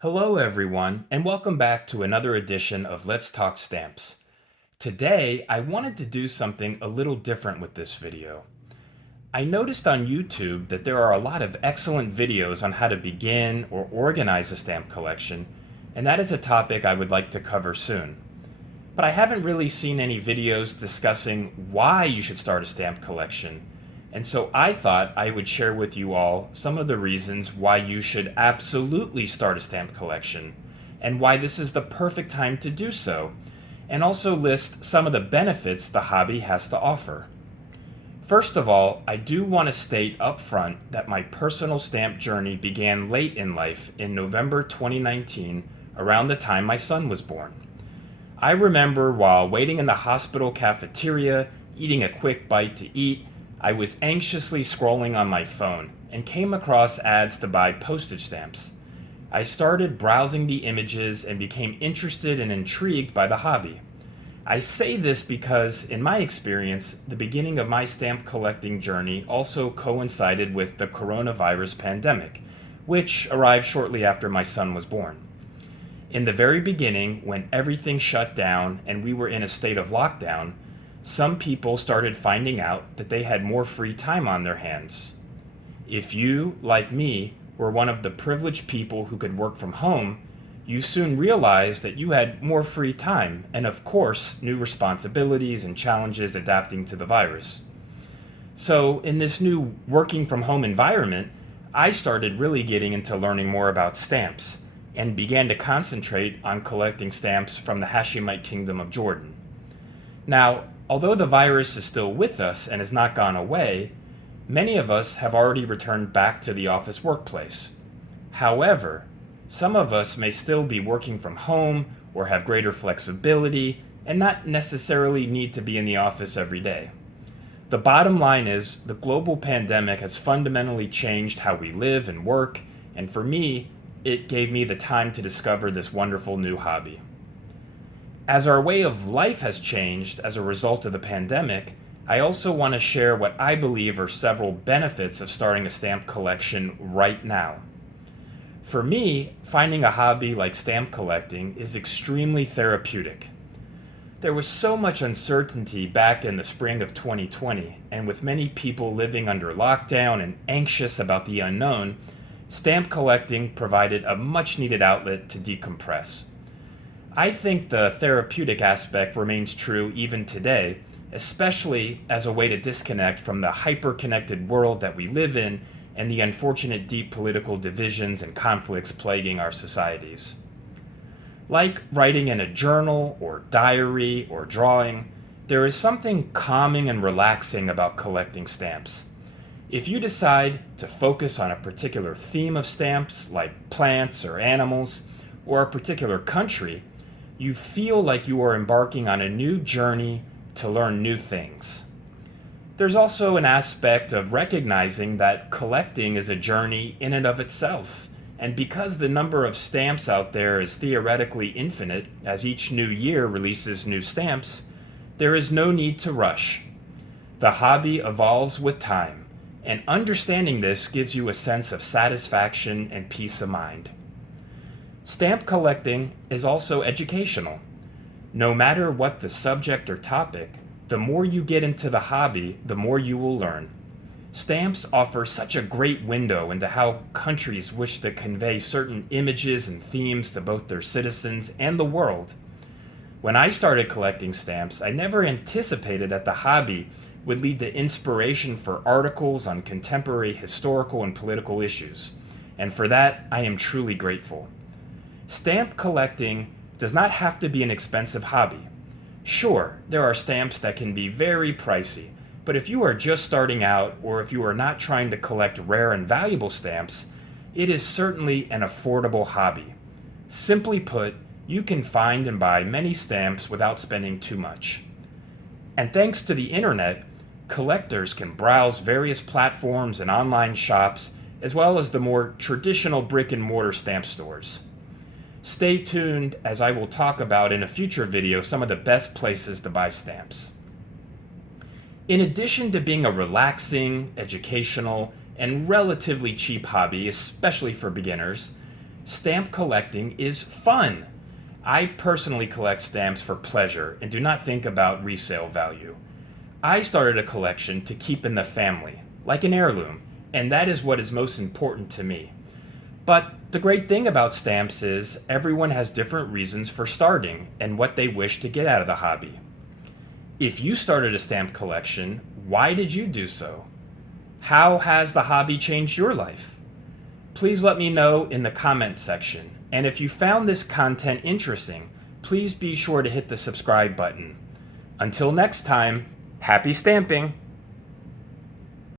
Hello, everyone, and welcome back to another edition of Let's Talk Stamps. Today, I wanted to do something a little different with this video. I noticed on YouTube that there are a lot of excellent videos on how to begin or organize a stamp collection, and that is a topic I would like to cover soon. But I haven't really seen any videos discussing why you should start a stamp collection, and so I thought I would share with you all some of the reasons why you should absolutely start a stamp collection, and why this is the perfect time to do so, and also list some of the benefits the hobby has to offer. First of all, I do want to state up front that my personal stamp journey began late in life in November 2019, around the time my son was born. I remember while waiting in the hospital cafeteria, eating a quick bite to eat, I was anxiously scrolling on my phone and came across ads to buy postage stamps. I started browsing the images and became interested and intrigued by the hobby. I say this because, in my experience, the beginning of my stamp collecting journey also coincided with the coronavirus pandemic, which arrived shortly after my son was born. In the very beginning, when everything shut down and we were in a state of lockdown, some people started finding out that they had more free time on their hands. If you, like me, were one of the privileged people who could work from home, you soon realized that you had more free time and, of course, new responsibilities and challenges adapting to the virus. So, in this new working from home environment, I started really getting into learning more about stamps and began to concentrate on collecting stamps from the Hashemite Kingdom of Jordan. Now, although the virus is still with us and has not gone away, many of us have already returned back to the office workplace. However, some of us may still be working from home or have greater flexibility and not necessarily need to be in the office every day. The bottom line is the global pandemic has fundamentally changed how we live and work, and for me, it gave me the time to discover this wonderful new hobby. As our way of life has changed as a result of the pandemic, I also want to share what I believe are several benefits of starting a stamp collection right now. For me, finding a hobby like stamp collecting is extremely therapeutic. There was so much uncertainty back in the spring of 2020, and with many people living under lockdown and anxious about the unknown, stamp collecting provided a much needed outlet to decompress. I think the therapeutic aspect remains true even today, especially as a way to disconnect from the hyper-connected world that we live in and the unfortunate deep political divisions and conflicts plaguing our societies. Like writing in a journal or diary or drawing, there is something calming and relaxing about collecting stamps. If you decide to focus on a particular theme of stamps, like plants or animals, or a particular country, you feel like you are embarking on a new journey to learn new things. There's also an aspect of recognizing that collecting is a journey in and of itself, and because the number of stamps out there is theoretically infinite, as each new year releases new stamps, there is no need to rush. The hobby evolves with time, and understanding this gives you a sense of satisfaction and peace of mind. Stamp collecting is also educational. No matter what the subject or topic, the more you get into the hobby, the more you will learn. Stamps offer such a great window into how countries wish to convey certain images and themes to both their citizens and the world. When I started collecting stamps, I never anticipated that the hobby would lead to inspiration for articles on contemporary historical and political issues, and for that I am truly grateful. Stamp collecting does not have to be an expensive hobby. Sure, there are stamps that can be very pricey, but if you are just starting out or if you are not trying to collect rare and valuable stamps, it is certainly an affordable hobby. Simply put, you can find and buy many stamps without spending too much. And thanks to the internet, collectors can browse various platforms and online shops, as well as the more traditional brick and mortar stamp stores. Stay tuned as I will talk about in a future video some of the best places to buy stamps. In addition to being a relaxing, educational, and relatively cheap hobby, especially for beginners, Stamp collecting is fun. I personally collect stamps for pleasure and do not think about resale value. I started a collection to keep in the family, like an heirloom, and that is what is most important to me. But the great thing about stamps is everyone has different reasons for starting and what they wish to get out of the hobby. If you started a stamp collection, why did you do so? How has the hobby changed your life? Please let me know in the comment section. And if you found this content interesting, please be sure to hit the subscribe button. Until next time, happy stamping!